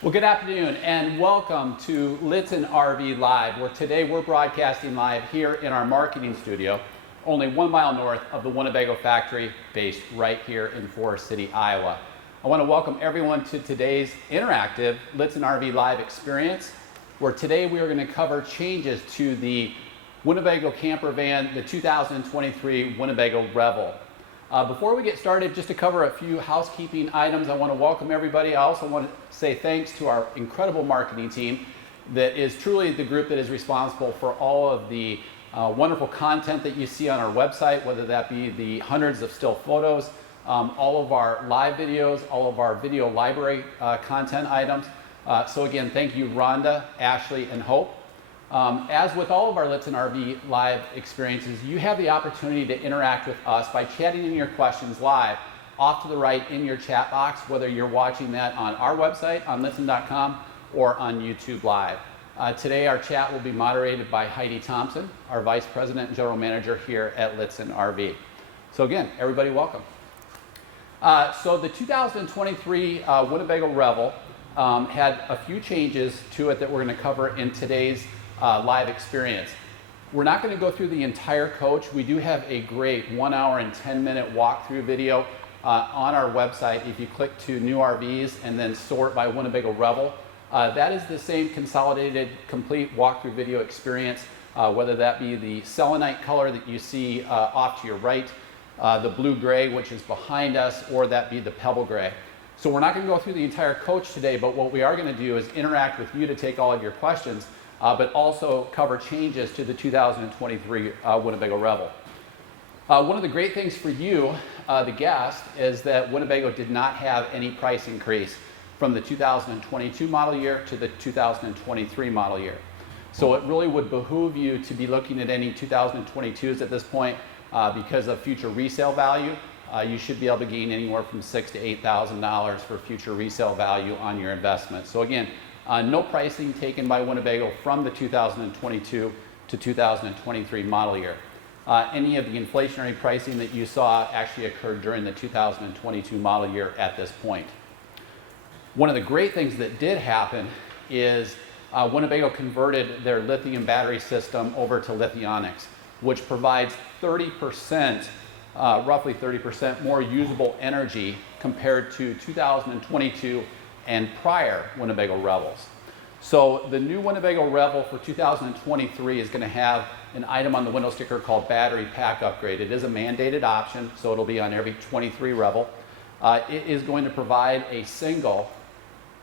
Well, good afternoon and welcome to Lichtsinn RV Live, where today we're broadcasting live here in our marketing studio, only 1 mile north of the Winnebago Factory, based right here in Forest City, Iowa. I want to welcome everyone to today's interactive Lichtsinn RV Live experience, where today we are going to cover changes to the Winnebago camper van, the 2023 Winnebago Revel. Before we get started, just to cover a few housekeeping items, I want to welcome everybody. I also want to say thanks to our incredible marketing team that is truly the group that is responsible for all of the wonderful content that you see on our website, whether that be the hundreds of still photos, all of our live videos, all of our video library content items. So again, thank you, Rhonda, Ashley, and Hope. As with all of our Lichtsinn RV Live experiences, you have the opportunity to interact with us by chatting in your questions live off to the right in your chat box, whether you're watching that on our website, on lichtsinn.com, or on YouTube Live. Today our chat will be moderated by Heidi Thompson, our Vice President and General Manager here at Lichtsinn RV. So again, everybody welcome. So the 2023 Winnebago Revel had a few changes to it that we're going to cover in today's live experience. We're not going to go through the entire coach. We do have a great 1 hour and 10-minute walkthrough video on our website. If you click to new RVs and then sort by Winnebago Revel, that is the same consolidated complete walkthrough video experience, whether that be the selenite color that you see off to your right, the blue gray which is behind us, or that be the pebble gray. So we're not going to go through the entire coach today, but what we are going to do is interact with you to take all of your questions, but also cover changes to the 2023 Winnebago Revel. One of the great things for you, the guest, is that Winnebago did not have any price increase from the 2022 model year to the 2023 model year. So it really would behoove you to be looking at any 2022s at this point because of future resale value. You should be able to gain anywhere from $6,000 to $8,000 for future resale value on your investment. So again, no pricing taken by Winnebago from the 2022 to 2023 model year. Any of the inflationary pricing that you saw actually occurred during the 2022 model year at this point. One of the great things that did happen is Winnebago converted their lithium battery system over to Lithionics, which provides 30%, roughly 30% more usable energy compared to 2022 and prior Winnebago Revels. So the new Winnebago Revel for 2023 is going to have an item on the window sticker called battery pack upgrade. It is a mandated option, so it'll be on every 23 Revel. It is going to provide a single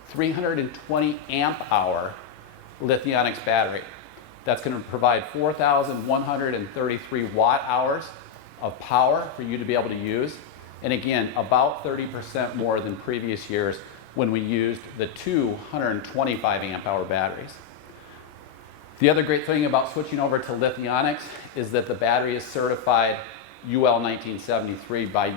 320 amp hour Lithionics battery. That's going to provide 4,133 watt hours of power for you to be able to use. And again, about 30% more than previous years when we used the 225 amp hour batteries. The other great thing about switching over to Lithionics is that the battery is certified UL 1973 by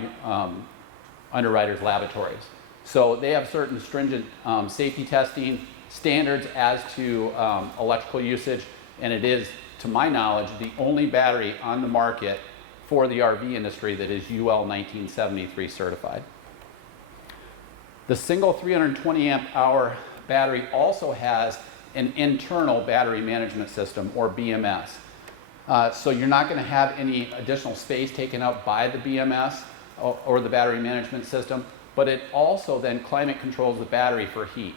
Underwriters Laboratories. So they have certain stringent safety testing standards as to electrical usage, and it is, to my knowledge, the only battery on the market for the RV industry that is UL 1973 certified. The single 320 amp hour battery also has an internal battery management system, or BMS. So you're not going to have any additional space taken up by the BMS or the battery management system, but it also then climate controls the battery for heat.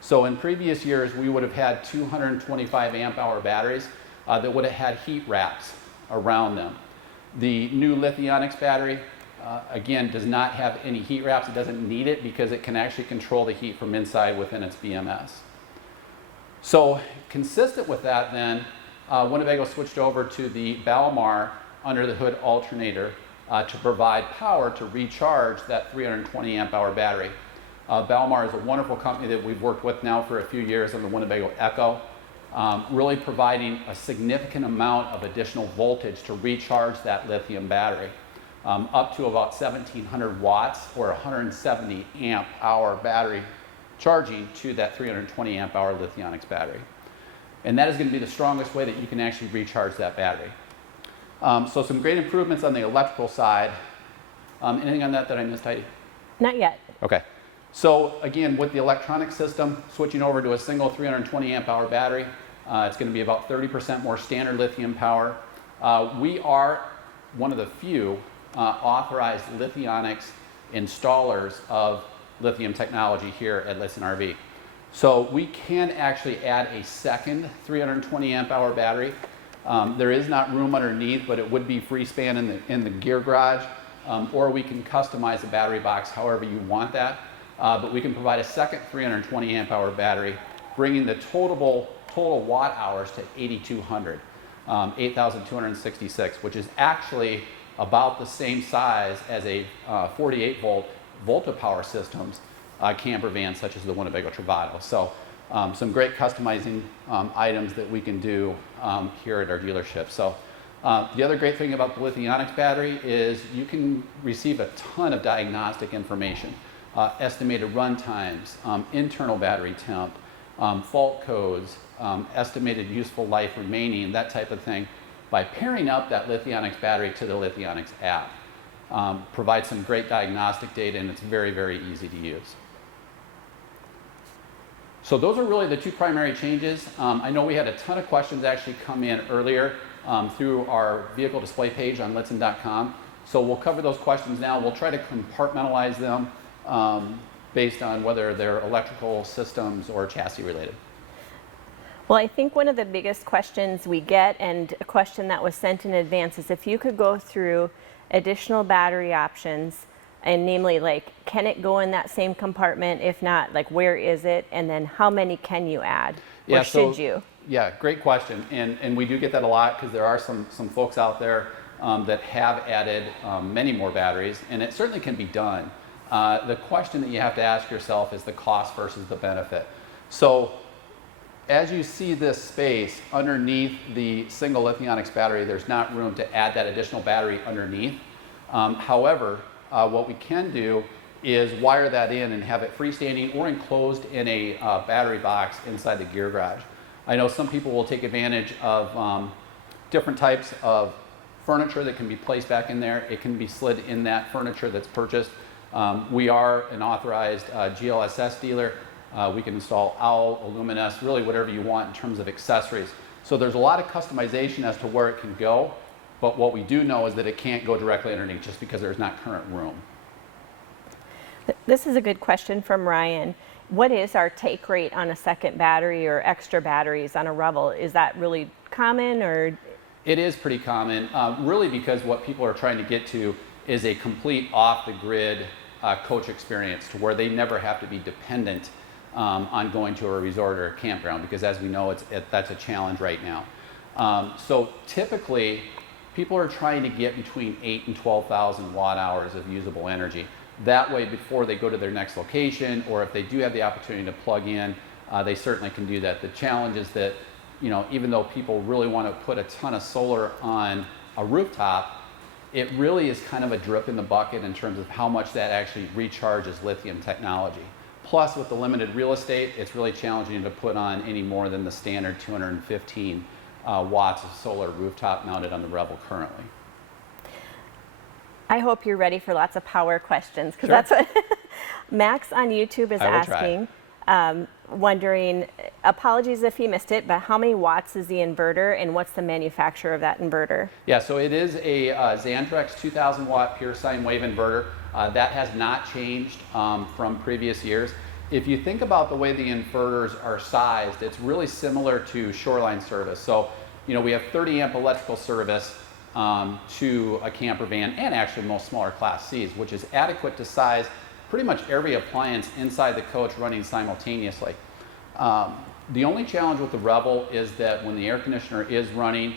So in previous years, we would have had 225 amp hour batteries that would have had heat wraps around them. The new Lithionics battery, again, does not have any heat wraps. It doesn't need it because it can actually control the heat from inside within its BMS. So consistent with that then, Winnebago switched over to the Balmar under the hood alternator to provide power to recharge that 320 amp hour battery. Balmar is a wonderful company that we've worked with now for a few years on the Winnebago Echo, really providing a significant amount of additional voltage to recharge that lithium battery. Up to about 1,700 watts or 170 amp hour battery charging to that 320 amp hour Lithionics battery. And that is going to be the strongest way that you can actually recharge that battery. So some great improvements on the electrical side. Anything on that I missed, Heidi? Not yet. Okay. So again, with the electronic system, switching over to a single 320 amp hour battery, it's going to be about 30% more standard lithium power. We are one of the few authorized lithionics installers of lithium technology here at Lichtsinn RV. So we can actually add a second 320 amp hour battery. There is not room underneath, but it would be free span in the gear garage, or we can customize the battery box however you want that. But we can provide a second 320 amp hour battery, bringing the total watt hours to 8,200, 8,266, which is actually about the same size as a 48 volt Volta-Power systems camper van such as the Winnebago Travato. So some great customizing items that we can do here at our dealership. So the other great thing about the Lithionics battery is you can receive a ton of diagnostic information, estimated run times, internal battery temp, fault codes, estimated useful life remaining, that type of thing, by pairing up that Lithionics battery to the Lithionics app. Provides some great diagnostic data, and it's very, very easy to use. So those are really the two primary changes. I know we had a ton of questions actually come in earlier through our vehicle display page on Lichtsinn.com. So we'll cover those questions now. We'll try to compartmentalize them based on whether they're electrical systems or chassis related. Well, I think one of the biggest questions we get, and a question that was sent in advance, is if you could go through additional battery options, and namely, like, can it go in that same compartment? If not, like, where is it? And then how many can you add? Yeah, or should you? Yeah, great question. And we do get that a lot because there are some folks out there that have added many more batteries, and it certainly can be done. The question that you have to ask yourself is the cost versus the benefit. So as you see this space underneath the single Lithionics battery, there's not room to add that additional battery underneath. However, what we can do is wire that in and have it freestanding or enclosed in a battery box inside the gear garage. I know some people will take advantage of different types of furniture that can be placed back in there. It can be slid in that furniture that's purchased. We are an authorized GLSS dealer. We can install OWL, Illuminous, really whatever you want in terms of accessories. So there's a lot of customization as to where it can go, but what we do know is that it can't go directly underneath just because there's not current room. This is a good question from Ryan. What is our take rate on a second battery or extra batteries on a Revel? Is that really common, or? It is pretty common, really, because what people are trying to get to is a complete off-the-grid coach experience to where they never have to be dependent on going to a resort or a campground, because as we know, that's a challenge right now. So typically, people are trying to get between 8,000 and 12,000 watt hours of usable energy. That way, before they go to their next location, or if they do have the opportunity to plug in, they certainly can do that. The challenge is that, you know, even though people really want to put a ton of solar on a rooftop, it really is kind of a drip in the bucket in terms of how much that actually recharges lithium technology. Plus, with the limited real estate, it's really challenging to put on any more than the standard 215 watts of solar rooftop mounted on the Revel currently. I hope you're ready for lots of power questions, because Sure. that's what Max on YouTube is asking. Wondering, apologies if you missed it, but how many watts is the inverter, and what's the manufacturer of that inverter? Yeah, so it is a Xantrex 2000 watt pure sine wave inverter. That has not changed from previous years. If you think about the way the inverters are sized, it's really similar to shoreline service. So, you know, we have 30 amp electrical service to a camper van, and actually most smaller class Cs, which is adequate to size pretty much every appliance inside the coach running simultaneously. The only challenge with the Revel is that when the air conditioner is running,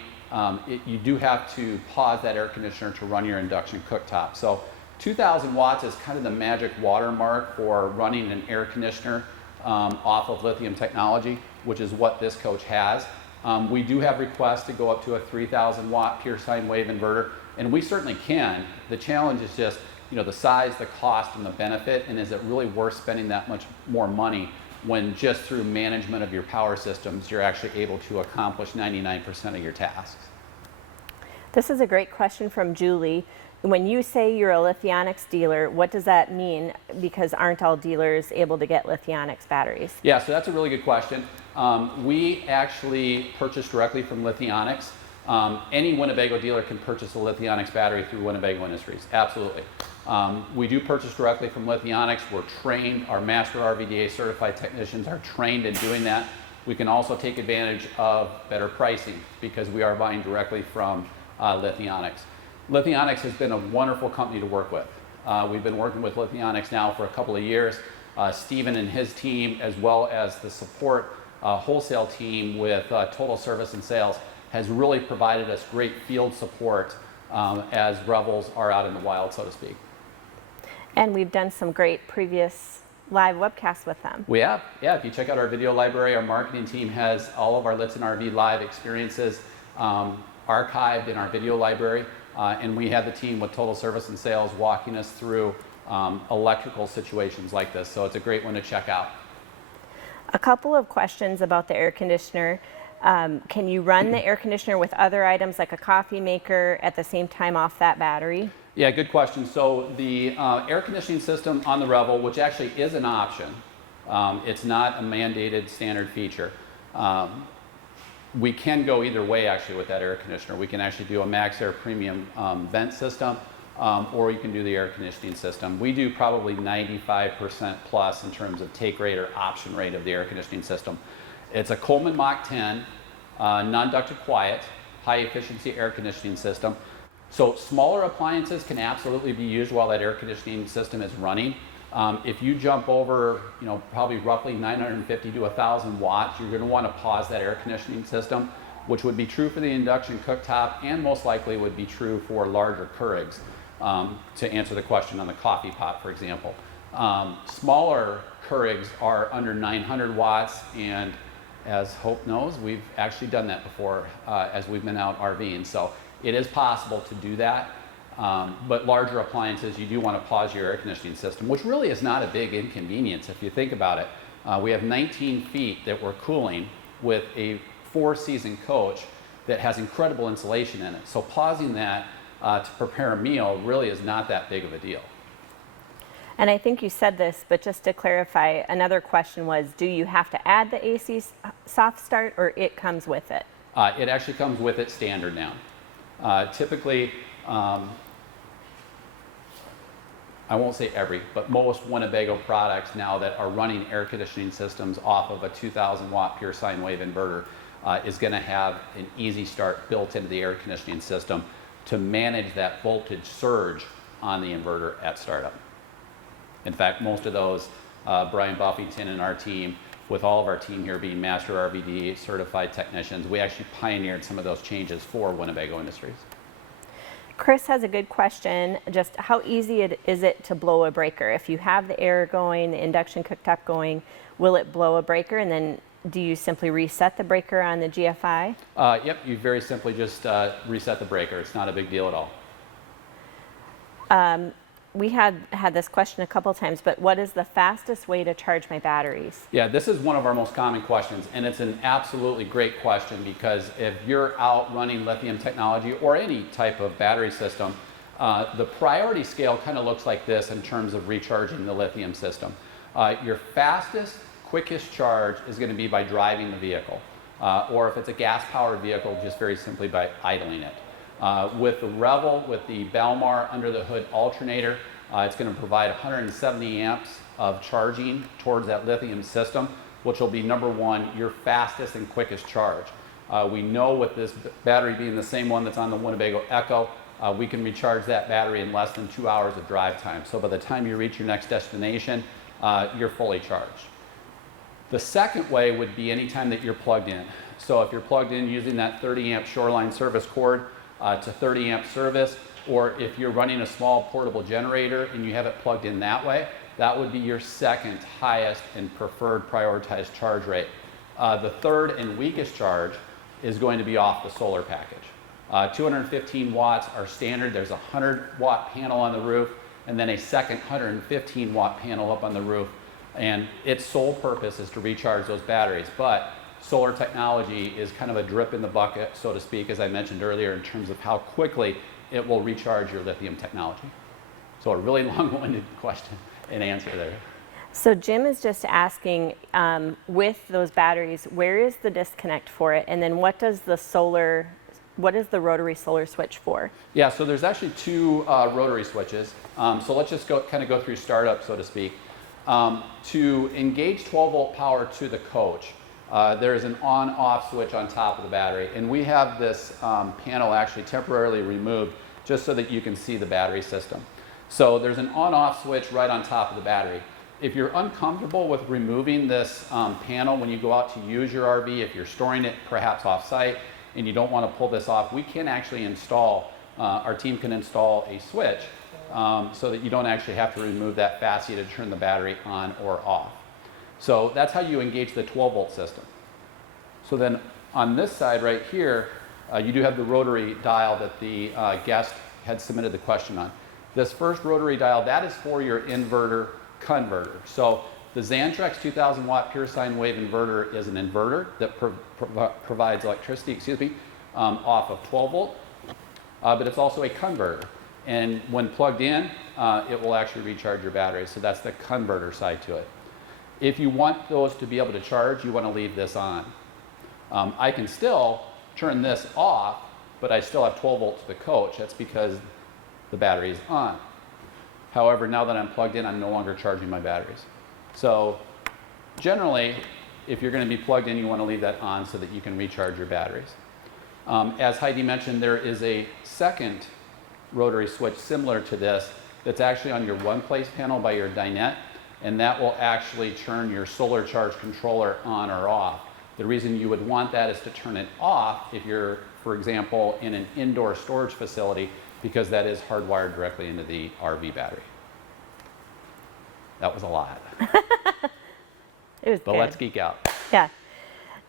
you do have to pause that air conditioner to run your induction cooktop. So 2,000 watts is kind of the magic watermark for running an air conditioner off of lithium technology, which is what this coach has. We do have requests to go up to a 3,000 watt pure sine wave inverter, and we certainly can. The challenge is just, you know, the size, the cost, and the benefit, and is it really worth spending that much more money when just through management of your power systems, you're actually able to accomplish 99% of your tasks? This is a great question from Julie. when you say you're a Lithionics dealer, what does that mean? Because aren't all dealers able to get Lithionics batteries? Yeah, so that's a really good question. We actually purchase directly from Lithionics. Any Winnebago dealer can purchase a Lithionics battery through Winnebago Industries, absolutely. We do purchase directly from Lithionics. We're trained, our master RVDA certified technicians are trained in doing that. We can also take advantage of better pricing because we are buying directly from Lithionics. Lithionics has been a wonderful company to work with. We've been working with Lithionics now for a couple of years. Stephen and his team, as well as the support wholesale team with Total Service and Sales, has really provided us great field support as Revels are out in the wild, so to speak. And we've done some great previous live webcasts with them. We have, yeah. If you check out our video library, our marketing team has all of our Lichtsinn RV live experiences archived in our video library. And we had the team with Total Service and Sales walking us through electrical situations like this. So it's a great one to check out. A couple of questions about the air conditioner. Can you run the air conditioner with other items like a coffee maker at the same time off that battery? Yeah, good question. So the air conditioning system on the Revel, which actually is an option, it's not a mandated standard feature. We can go either way actually with that air conditioner. We can actually do a Max Air Premium vent system, or you can do the air conditioning system. We do probably 95% plus in terms of take rate or option rate of the air conditioning system. It's a Coleman Mach 10, non-ducted quiet, high efficiency air conditioning system. So smaller appliances can absolutely be used while that air conditioning system is running. If you jump over, probably roughly 950 to 1,000 watts, you're going to want to pause that air conditioning system, which would be true for the induction cooktop and most likely would be true for larger Keurigs, to answer the question on the coffee pot, for example. Smaller Keurigs are under 900 watts, and as Hope knows, we've actually done that before as we've been out RVing. So it is possible to do that. But larger appliances, you do want to pause your air conditioning system, which really is not a big inconvenience if you think about it. We have 19 feet that we're cooling with a 4-season coach that has incredible insulation in it. So pausing that to prepare a meal really is not that big of a deal. And I think you said this, but just to clarify, another question was, do you have to add the AC soft start or it comes with it? It actually comes with it standard now. Typically, I won't say every, but most Winnebago products now that are running air conditioning systems off of a 2,000 watt pure sine wave inverter is going to have an easy start built into the air conditioning system to manage that voltage surge on the inverter at startup. In fact, most of those, Brian Buffington and our team, with all of our team here being Master RVD certified technicians, we actually pioneered some of those changes for Winnebago Industries. Chris has a good question. Just how easy is it to blow a breaker? If you have the air going, the induction cooktop going, will it blow a breaker? And then do you simply reset the breaker on the GFI? Yep, you very simply just reset the breaker. It's not a big deal at all. We had this question a couple times, but what is the fastest way to charge my batteries? Yeah, this is one of our most common questions, and it's an absolutely great question because if you're out running lithium technology or any type of battery system, the priority scale kind of looks like this in terms of recharging the lithium system. Your fastest, quickest charge is going to be by driving the vehicle, or if it's a gas-powered vehicle, just very simply by idling it. With the Revel, with the Balmar under the hood alternator, it's going to provide 170 amps of charging towards that lithium system, which will be number one, your fastest and quickest charge. We know with this battery being the same one that's on the Winnebago Echo, we can recharge that battery in less than 2 hours of drive time. So by the time you reach your next destination, you're fully charged. The second way would be anytime that you're plugged in. So if you're plugged in using that 30 amp Shoreline service cord, to 30 amp service, or if you're running a small portable generator and you have it plugged in that way, that would be your second highest and preferred prioritized charge rate. The third and weakest charge is going to be off the solar package. 215 watts are standard. There's a 100 watt panel on the roof and then a second 115 watt panel up on the roof, and its sole purpose is to recharge those batteries. But solar technology is kind of a drip in the bucket, so to speak, as I mentioned earlier, in terms of how quickly it will recharge your lithium technology. So a really long-winded question and answer there. So Jim is just asking, with those batteries, where is the disconnect for it? And then what is the rotary solar switch for? Yeah, so there's actually two rotary switches. So let's just go through startup, so to speak. To engage 12-volt power to the coach, there is an on-off switch on top of the battery. And we have this panel actually temporarily removed just so that you can see the battery system. So there's an on-off switch right on top of the battery. If you're uncomfortable with removing this panel when you go out to use your RV, if you're storing it perhaps off-site and you don't want to pull this off, we can actually install, our team can install a switch so that you don't actually have to remove that fascia to turn the battery on or off. So that's how you engage the 12-volt system. So then on this side right here, you do have the rotary dial that the guest had submitted the question on. This first rotary dial, that is for your inverter converter. So the Xantrex 2000 watt pure sine wave inverter is an inverter that provides electricity, off of 12 volt, but it's also a converter. And when plugged in, it will actually recharge your battery. So that's the converter side to it. If you want those to be able to charge, you want to leave this on. I can still turn this off, but I still have 12 volts to the coach. That's because the battery is on. However, now that I'm plugged in, I'm no longer charging my batteries. So generally, if you're going to be plugged in, you want to leave that on so that you can recharge your batteries. As Heidi mentioned, there is a second rotary switch similar to this that's actually on your one-place panel by your dinette, and that will actually turn your solar charge controller on or off. The reason you would want that is to turn it off if you're, for example, in an indoor storage facility, because that is hardwired directly into the RV battery. That was a lot. It was but good. Let's geek out. Yeah.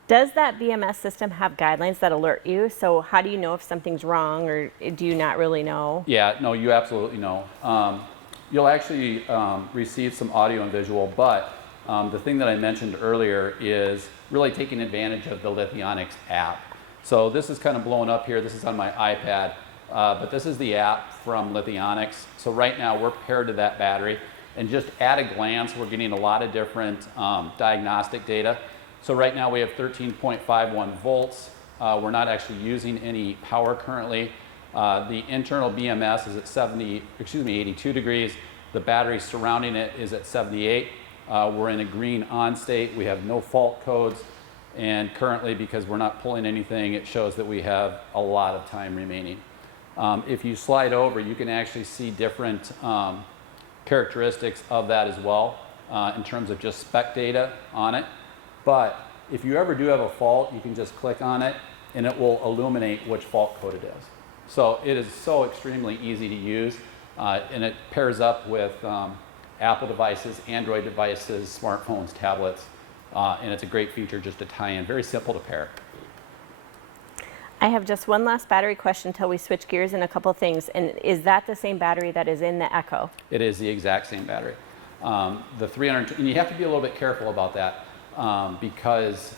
Does that BMS system have guidelines that alert you? So how do you know if something's wrong, or do you not really know? Yeah, no, you absolutely know. You'll actually receive some audio and visual, but the thing that I mentioned earlier is really taking advantage of the Lithionics app. So this is kind of blowing up here. This is on my iPad, but this is the app from Lithionics. So right now we're paired to that battery, and just at a glance, we're getting a lot of different diagnostic data. So right now we have 13.51 volts. We're not actually using any power currently. The internal BMS is at 82 degrees. The battery surrounding it is at 78. We're in a green on state. We have no fault codes. And currently, because we're not pulling anything, it shows that we have a lot of time remaining. If you slide over, you can actually see different characteristics of that as well in terms of just spec data on it. But if you ever do have a fault, you can just click on it and it will illuminate which fault code it is. So it is so extremely easy to use, and it pairs up with Apple devices, Android devices, smartphones, tablets, and it's a great feature just to tie in. Very simple to pair. I have just one last battery question until we switch gears and a couple things. And is that the same battery that is in the Echo? It is the exact same battery. The 300, and you have to be a little bit careful about that because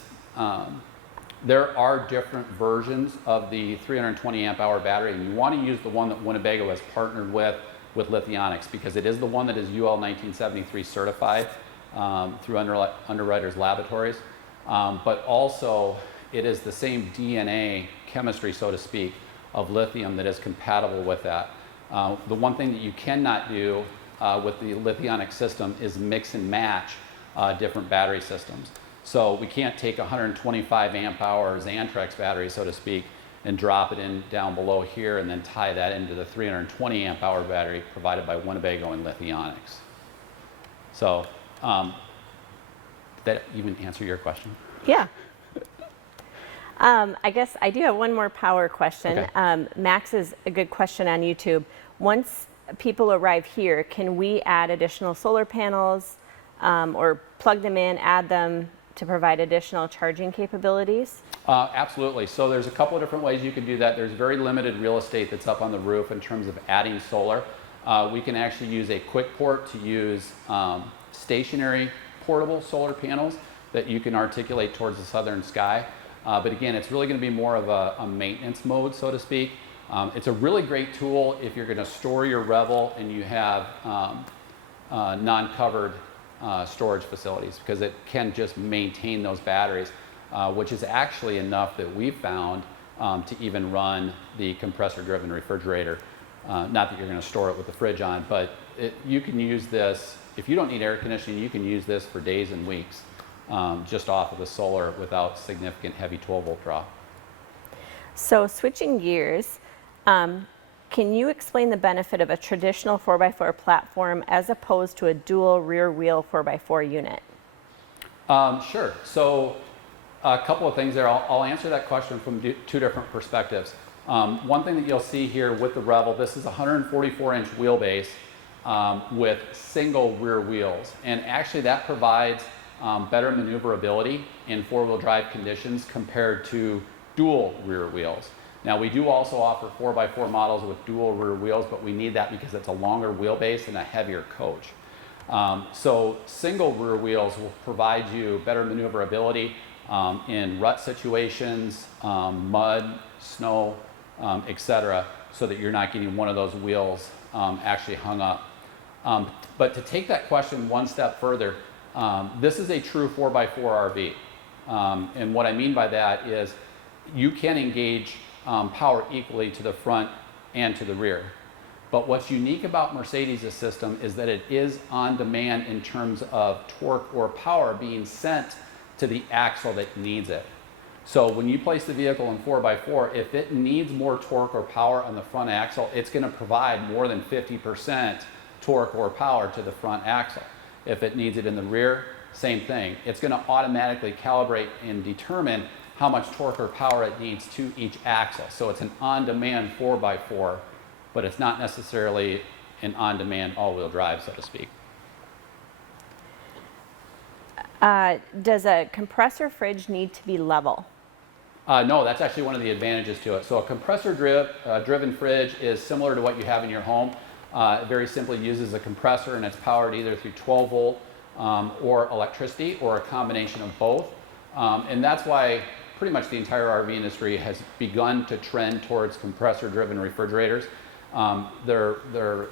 there are different versions of the 320 amp hour battery, and you want to use the one that Winnebago has partnered with Lithionics, because it is the one that is UL 1973 certified through Underwriters Laboratories, but also it is the same DNA chemistry, so to speak, of lithium that is compatible with that. The one thing that you cannot do with the Lithionics system is mix and match different battery systems. So we can't take a 125 amp hour Xantrex battery, so to speak, and drop it in down below here and then tie that into the 320 amp hour battery provided by Winnebago and Lithionics. So did that even answer your question? Yeah. I guess I do have one more power question. Okay. Max is a good question on YouTube. Once people arrive here, can we add additional solar panels or plug them in, add them to provide additional charging capabilities? Absolutely. So there's a couple of different ways you can do that. There's very limited real estate that's up on the roof in terms of adding solar. We can actually use a quick port to use stationary portable solar panels that you can articulate towards the southern sky. But again, it's really going to be more of a maintenance mode, so to speak. It's a really great tool if you're going to store your Revel and you have non-covered storage facilities, because it can just maintain those batteries, which is actually enough that we've found to even run the compressor-driven refrigerator. Not that you're going to store it with the fridge on, but you can use this, if you don't need air conditioning, you can use this for days and weeks just off of the solar without significant heavy 12-volt draw. So switching gears, can you explain the benefit of a traditional 4x4 platform as opposed to a dual rear wheel 4x4 unit? Sure. So a couple of things there. I'll answer that question from two different perspectives. One thing that you'll see here with the Revel, this is a 144-inch wheelbase with single rear wheels. And actually that provides better maneuverability in four-wheel drive conditions compared to dual rear wheels. Now we do also offer 4x4 models with dual rear wheels, but we need that because it's a longer wheelbase and a heavier coach. So single rear wheels will provide you better maneuverability in rut situations, mud, snow, etc., so that you're not getting one of those wheels actually hung up. But to take that question one step further, this is a true 4x4 RV. And what I mean by that is you can engage power equally to the front and to the rear. But what's unique about Mercedes' system is that it is on demand in terms of torque or power being sent to the axle that needs it. So when you place the vehicle in 4x4, if it needs more torque or power on the front axle, it's going to provide more than 50% torque or power to the front axle. If it needs it in the rear, same thing. It's going to automatically calibrate and determine how much torque or power it needs to each axle. So it's an on-demand 4x4, but it's not necessarily an on-demand all-wheel drive, so to speak. Does a compressor fridge need to be level? No, that's actually one of the advantages to it. So a compressor-driven fridge is similar to what you have in your home. It very simply uses a compressor, and it's powered either through 12-volt or electricity, or a combination of both. And that's why pretty much the entire RV industry has begun to trend towards compressor-driven refrigerators. They're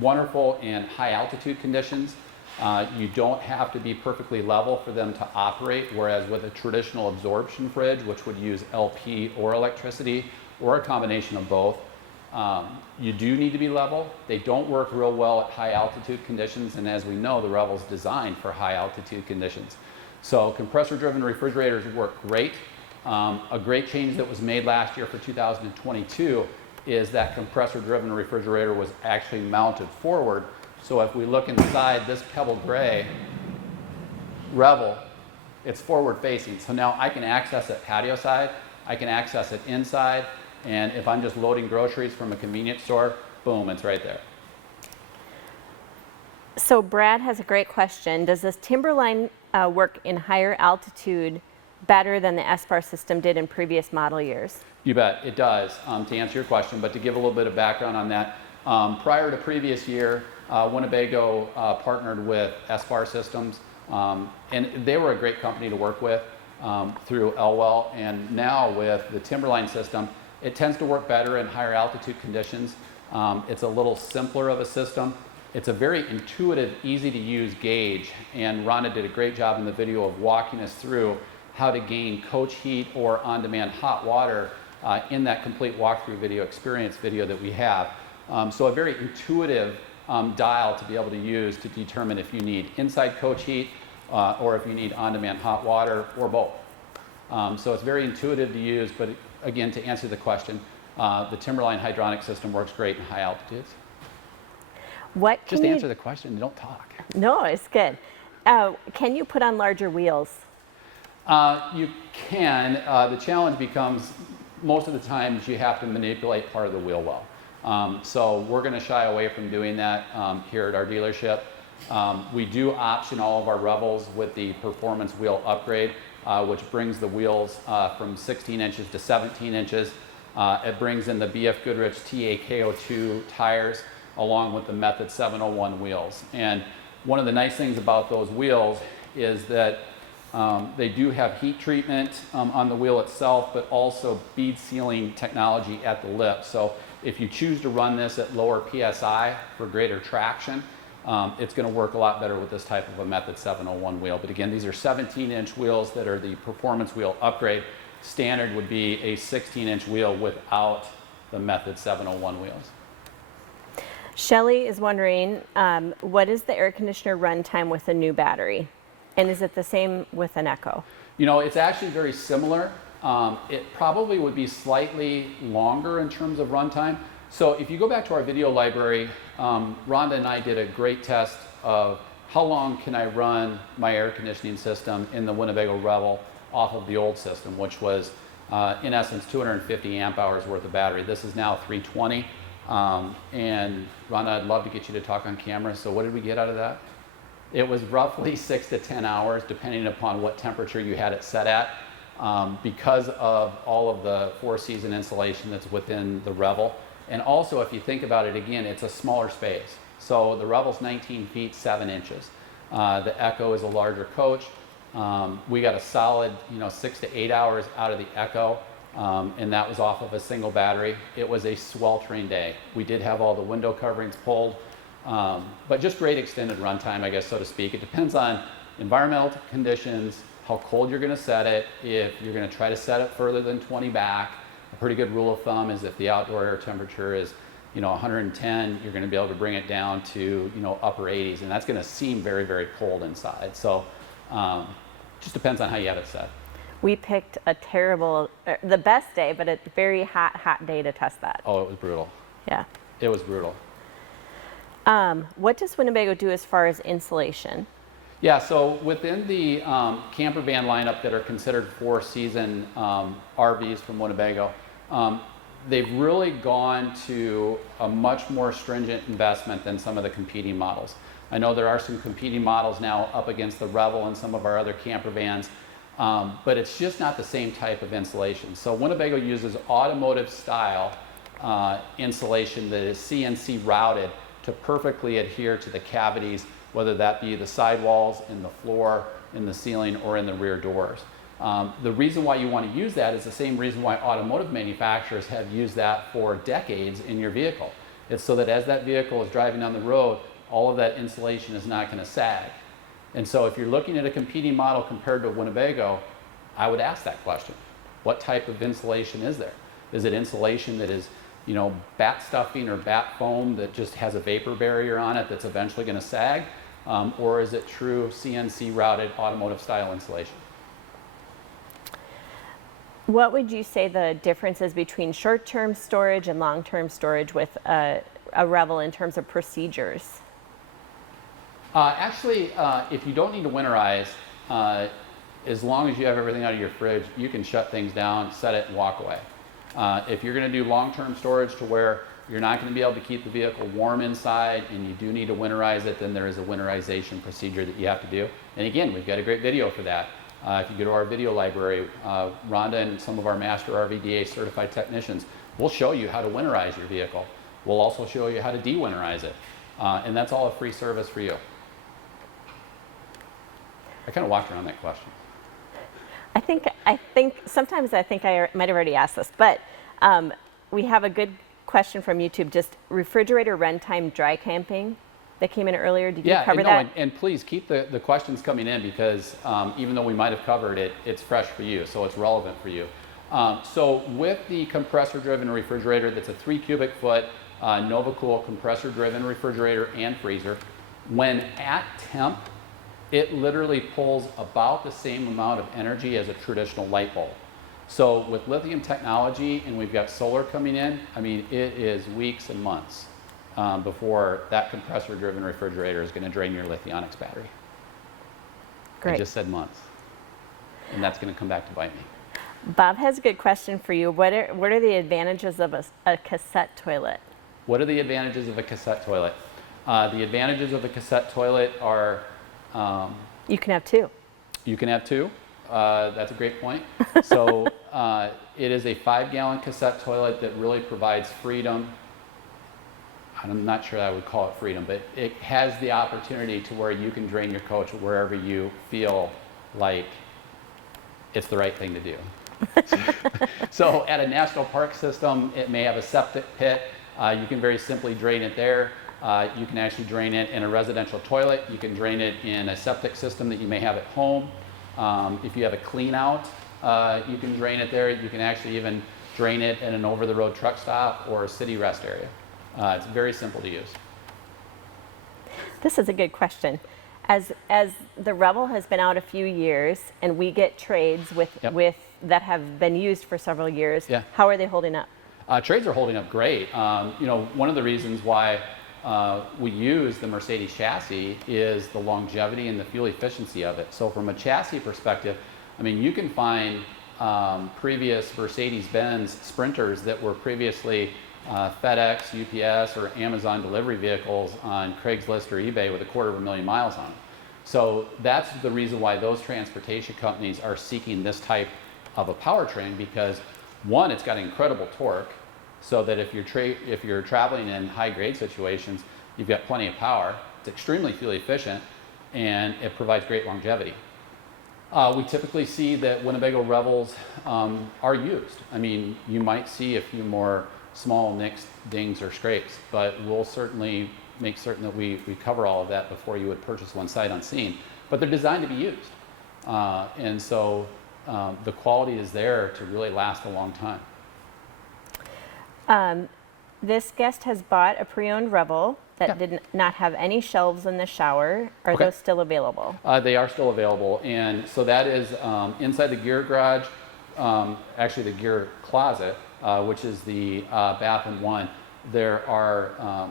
wonderful in high altitude conditions. You don't have to be perfectly level for them to operate, whereas with a traditional absorption fridge, which would use LP or electricity, or a combination of both, you do need to be level. They don't work real well at high altitude conditions, and as we know, the Revel's designed for high altitude conditions. So compressor-driven refrigerators work great. A great change that was made last year for 2022 is that compressor-driven refrigerator was actually mounted forward. So if we look inside this pebble gray Revel, it's forward facing. So now I can access it patio side, I can access it inside, and if I'm just loading groceries from a convenience store, boom, it's right there. So Brad has a great question. Does this Timberline work in higher altitude better than the SBAR system did in previous model years? You bet, it does, to answer your question. But to give a little bit of background on that, prior to previous year, Winnebago partnered with SBAR Systems, and they were a great company to work with through Elwell. And now with the Timberline system, it tends to work better in higher altitude conditions. It's a little simpler of a system. It's a very intuitive, easy to use gauge, and Rhonda did a great job in the video of walking us through how to gain coach heat or on-demand hot water in that complete walkthrough video experience video that we have. So a very intuitive dial to be able to use to determine if you need inside coach heat or if you need on-demand hot water, or both. So it's very intuitive to use, but again, to answer the question, the Timberline hydronic system works great in high altitudes. Just answer the question, don't talk. No, it's good. Can you put on larger wheels? You can. The challenge becomes most of the times you have to manipulate part of the wheel well. So we're going to shy away from doing that here at our dealership. We do option all of our Revels with the performance wheel upgrade, which brings the wheels from 16 inches to 17 inches. It brings in the BF Goodrich TAKO2 tires along with the Method 701 wheels. And one of the nice things about those wheels is that They do have heat treatment on the wheel itself, but also bead sealing technology at the lip. So if you choose to run this at lower PSI for greater traction, it's going to work a lot better with this type of a Method 701 wheel. But again, these are 17-inch wheels that are the performance wheel upgrade. Standard would be a 16-inch wheel without the Method 701 wheels. Shelly is wondering, what is the air conditioner runtime with a new battery? And is it the same with an Echo? You know, it's actually very similar. It probably would be slightly longer in terms of runtime. So if you go back to our video library, Rhonda and I did a great test of how long can I run my air conditioning system in the Winnebago Revel off of the old system, which was in essence 250 amp hours worth of battery. This is now 320. And Rhonda, I'd love to get you to talk on camera. So what did we get out of that? It was roughly 6 to 10 hours, depending upon what temperature you had it set at, because of all of the four-season insulation that's within the Revel. And also, if you think about it again, it's a smaller space. So the Revel's 19 feet, 7 inches. The Echo is a larger coach. We got a solid, 6 to 8 hours out of the Echo, and that was off of a single battery. It was a sweltering day. We did have all the window coverings pulled. But just great extended runtime, I guess, so to speak. It depends on environmental conditions, how cold you're going to set it. If you're going to try to set it further than 20 back, a pretty good rule of thumb is if the outdoor air temperature is 110, you're going to be able to bring it down to upper 80s, and that's going to seem very, very cold inside. So just depends on how you have it set. We picked the best day, but a very hot day to test that. Oh, it was brutal. Yeah. It was brutal. What does Winnebago do as far as insulation? Yeah, so within the camper van lineup that are considered four-season RVs from Winnebago, they've really gone to a much more stringent investment than some of the competing models. I know there are some competing models now up against the Revel and some of our other camper vans, but it's just not the same type of insulation. So Winnebago uses automotive style insulation that is CNC routed to perfectly adhere to the cavities, whether that be the sidewalls, in the floor, in the ceiling, or in the rear doors. The reason why you want to use that is the same reason why automotive manufacturers have used that for decades in your vehicle. It's so that as that vehicle is driving down the road, all of that insulation is not going to sag. And so if you're looking at a competing model compared to Winnebago, I would ask that question. What type of insulation is there? Is it insulation that is bat stuffing or bat foam that just has a vapor barrier on it that's eventually going to sag? Or is it true CNC routed automotive style insulation? What would you say the difference is between short-term storage and long-term storage with a Revel in terms of procedures? Actually, if you don't need to winterize, as long as you have everything out of your fridge, you can shut things down, set it, and walk away. If you're going to do long-term storage to where you're not going to be able to keep the vehicle warm inside and you do need to winterize it, then there is a winterization procedure that you have to do. And again, we've got a great video for that. If you go to our video library, Rhonda and some of our master RVDA certified technicians will show you how to winterize your vehicle. We'll also show you how to de-winterize it. And that's all a free service for you. I kind of walked around that question. I think sometimes I might have already asked this, but we have a good question from YouTube. Just refrigerator runtime dry camping that came in earlier. Did you cover that? And please keep the questions coming in because even though we might have covered it, it's fresh for you, so it's relevant for you. So with the compressor-driven refrigerator, that's a 3 cubic foot NovaCool compressor-driven refrigerator and freezer. When at temp, it literally pulls about the same amount of energy as a traditional light bulb. So with lithium technology, and we've got solar coming in, I mean, it is weeks and months before that compressor-driven refrigerator is going to drain your Lithionics battery. Great. I just said months, and that's going to come back to bite me. Bob has a good question for you. What are the advantages of a cassette toilet? What are the advantages of a cassette toilet? The advantages of a cassette toilet are you can have two. You can have two. That's a great point. So it is a 5-gallon cassette toilet that really provides freedom. I'm not sure I would call it freedom, but it has the opportunity to where you can drain your coach wherever you feel like it's the right thing to do. So at a national park system, it may have a septic pit. You can very simply drain it there. You can actually drain it in a residential toilet. You can drain it in a septic system that you may have at home. If you have a clean out, you can drain it there. You can actually even drain it in an over-the-road truck stop or a city rest area. It's very simple to use. This is a good question. As the Revel has been out a few years and we get trades with that have been used for several years, how are they holding up? Trades are holding up great. One of the reasons why we use the Mercedes chassis is the longevity and the fuel efficiency of it. So from a chassis perspective, I mean, you can find previous Mercedes-Benz Sprinters that were previously FedEx, UPS, or Amazon delivery vehicles on Craigslist or eBay with 250,000 miles on them. So that's the reason why those transportation companies are seeking this type of a powertrain, because one, it's got incredible torque, so that if you're traveling in high grade situations, you've got plenty of power. It's extremely fuel efficient, and it provides great longevity. We typically see that Winnebago Revels are used. I mean, you might see a few more small nicks, dings, or scrapes, but we'll certainly make certain that we cover all of that before you would purchase one sight unseen. But they're designed to be used. And so the quality is there to really last a long time. This guest has bought a pre-owned Revel that did not have any shelves in the shower. Are those still available? They are still available. And so that is inside the gear garage, actually the gear closet, which is the bath and one. There are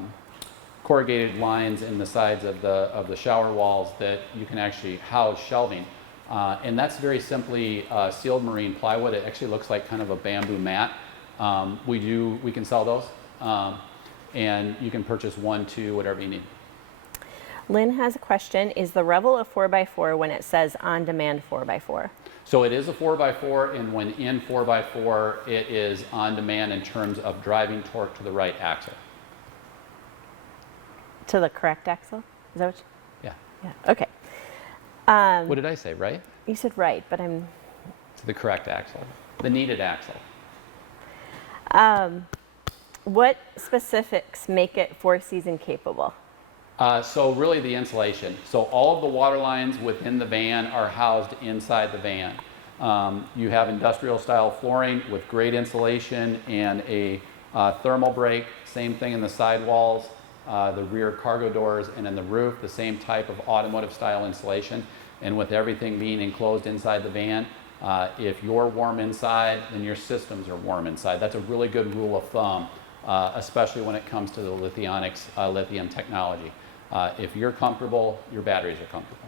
corrugated lines in the sides of the shower walls that you can actually house shelving. And that's very simply sealed marine plywood. It actually looks like kind of a bamboo mat. We can sell those, and you can purchase 1, 2, whatever you need. Lynn has a question. Is the Revel a 4x4 when it says on-demand 4x4? So it is a 4x4, and when in 4x4, it is on demand in terms of driving torque to the right axle. To the correct axle? Is that what Yeah. Yeah, okay. What did I say, right? You said right, but I'm... To the correct axle, the needed axle. What specifics make it 4-season capable? So really the insulation. So all of the water lines within the van are housed inside the van. You have industrial style flooring with great insulation and a thermal break. Same thing in the sidewalls, the rear cargo doors, and in the roof, the same type of automotive style insulation. And with everything being enclosed inside the van, if you're warm inside, then your systems are warm inside. That's a really good rule of thumb, especially when it comes to the lithium technology. If you're comfortable, your batteries are comfortable.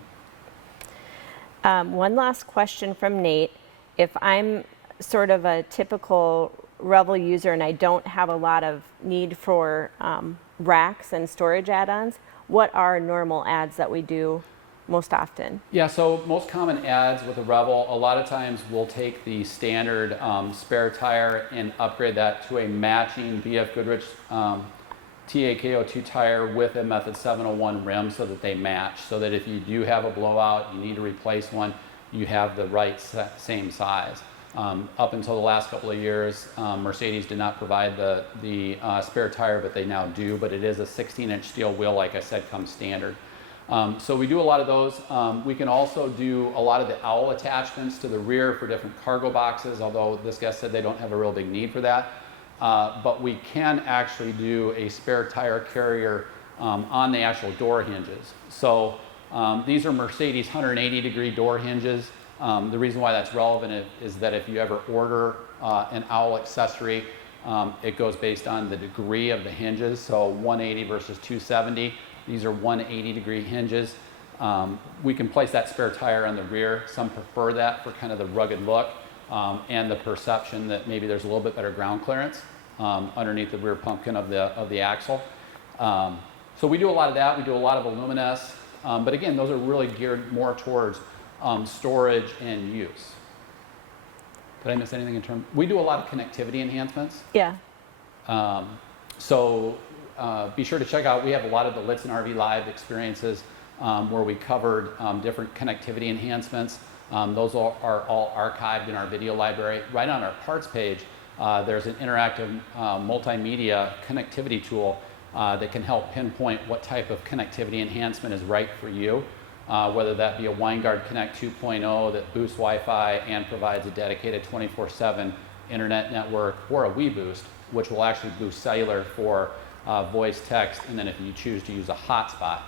One last question from Nate. If I'm sort of a typical Revel user and I don't have a lot of need for racks and storage add-ons, what are normal adds that we do most often? Yeah, so most common adds with a Revel, a lot of times we'll take the standard spare tire and upgrade that to a matching BF Goodrich TAKO2 tire with a Method 701 rim so that they match, so that if you do have a blowout, you need to replace one, you have the right same size. Up until the last couple of years, Mercedes did not provide the spare tire, but they now do, but it is a 16-inch steel wheel, like I said, comes standard. So we do a lot of those. We can also do a lot of the owl attachments to the rear for different cargo boxes, although this guest said they don't have a real big need for that. But we can actually do a spare tire carrier on the actual door hinges. So these are Mercedes 180-degree door hinges. The reason why that's relevant is that if you ever order an owl accessory, it goes based on the degree of the hinges. So 180 versus 270. These are 180-degree hinges. We can place that spare tire on the rear. Some prefer that for kind of the rugged look and the perception that maybe there's a little bit better ground clearance underneath the rear pumpkin of the axle. So we do a lot of that. We do a lot of aluminess. But again, those are really geared more towards storage and use. Did I miss anything in terms? We do a lot of connectivity enhancements. Yeah. So be sure to check out, we have a lot of the Lichtsinn RV Live experiences where we covered different connectivity enhancements. Those are all archived in our video library. Right on our parts page, there's an interactive multimedia connectivity tool that can help pinpoint what type of connectivity enhancement is right for you, whether that be a WineGuard Connect 2.0 that boosts Wi-Fi and provides a dedicated 24/7 internet network, or a WeBoost, which will actually boost cellular for voice, text, and then if you choose to use a hotspot.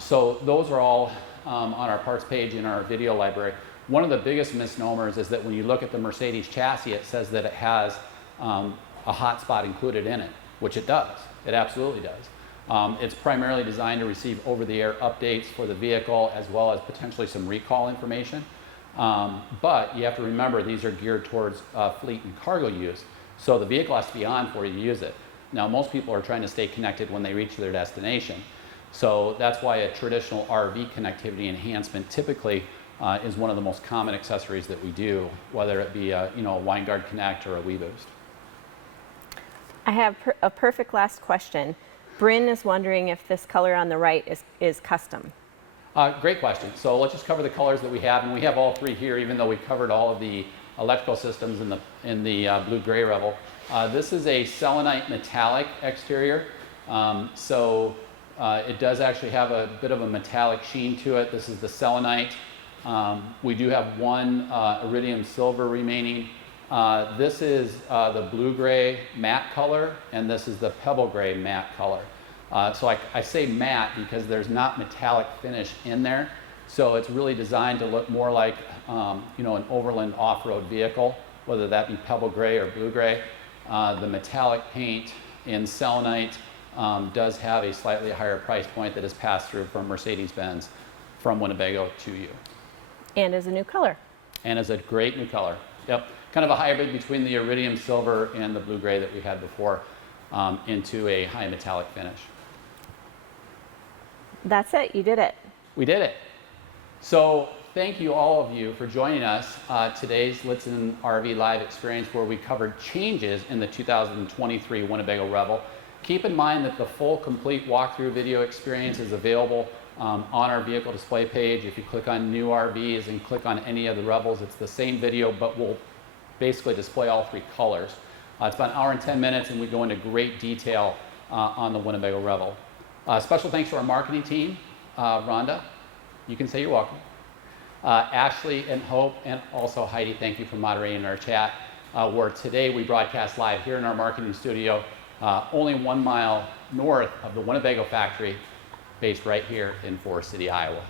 So those are all on our parts page in our video library. One of the biggest misnomers is that when you look at the Mercedes chassis, it says that it has a hotspot included in it, which it does. It absolutely does. It's primarily designed to receive over-the-air updates for the vehicle, as well as potentially some recall information. But you have to remember, these are geared towards fleet and cargo use, so the vehicle has to be on for you to use it. Now, most people are trying to stay connected when they reach their destination, so that's why a traditional RV connectivity enhancement typically is one of the most common accessories that we do, whether it be a WineGuard Connect or a WeBoost. I have a perfect last question. Bryn is wondering if this color on the right is custom. Great question. So let's just cover the colors that we have, and we have all three here, even though we covered all of the electrical systems in the blue-gray Revel. This is a selenite metallic exterior, so it does actually have a bit of a metallic sheen to it. This is the selenite. We do have one iridium silver remaining. This is the blue-gray matte color, and this is the pebble gray matte color. So I say matte because there's not metallic finish in there. So it's really designed to look more like an overland off-road vehicle, whether that be pebble gray or blue gray. The metallic paint in selenite does have a slightly higher price point that is passed through from Mercedes-Benz from Winnebago to you. And is a new color. And is a great new color. Yep, kind of a hybrid between the iridium silver and the blue gray that we had before into a high metallic finish. That's it, you did it. We did it. So thank you, all of you, for joining us today's Lichtsinn RV Live experience, where we covered changes in the 2023 Winnebago Revel. Keep in mind that the full complete walkthrough video experience is available on our vehicle display page. If you click on new RVs and click on any of the Revels, it's the same video, but we'll basically display all three colors. It's about an hour and 10 minutes, and we go into great detail on the Winnebago Revel. Special thanks to our marketing team, Rhonda. You can say you're welcome. Ashley and Hope, and also Heidi, thank you for moderating our chat, where today we broadcast live here in our marketing studio, only 1 mile north of the Winnebago Factory, based right here in Forest City, Iowa.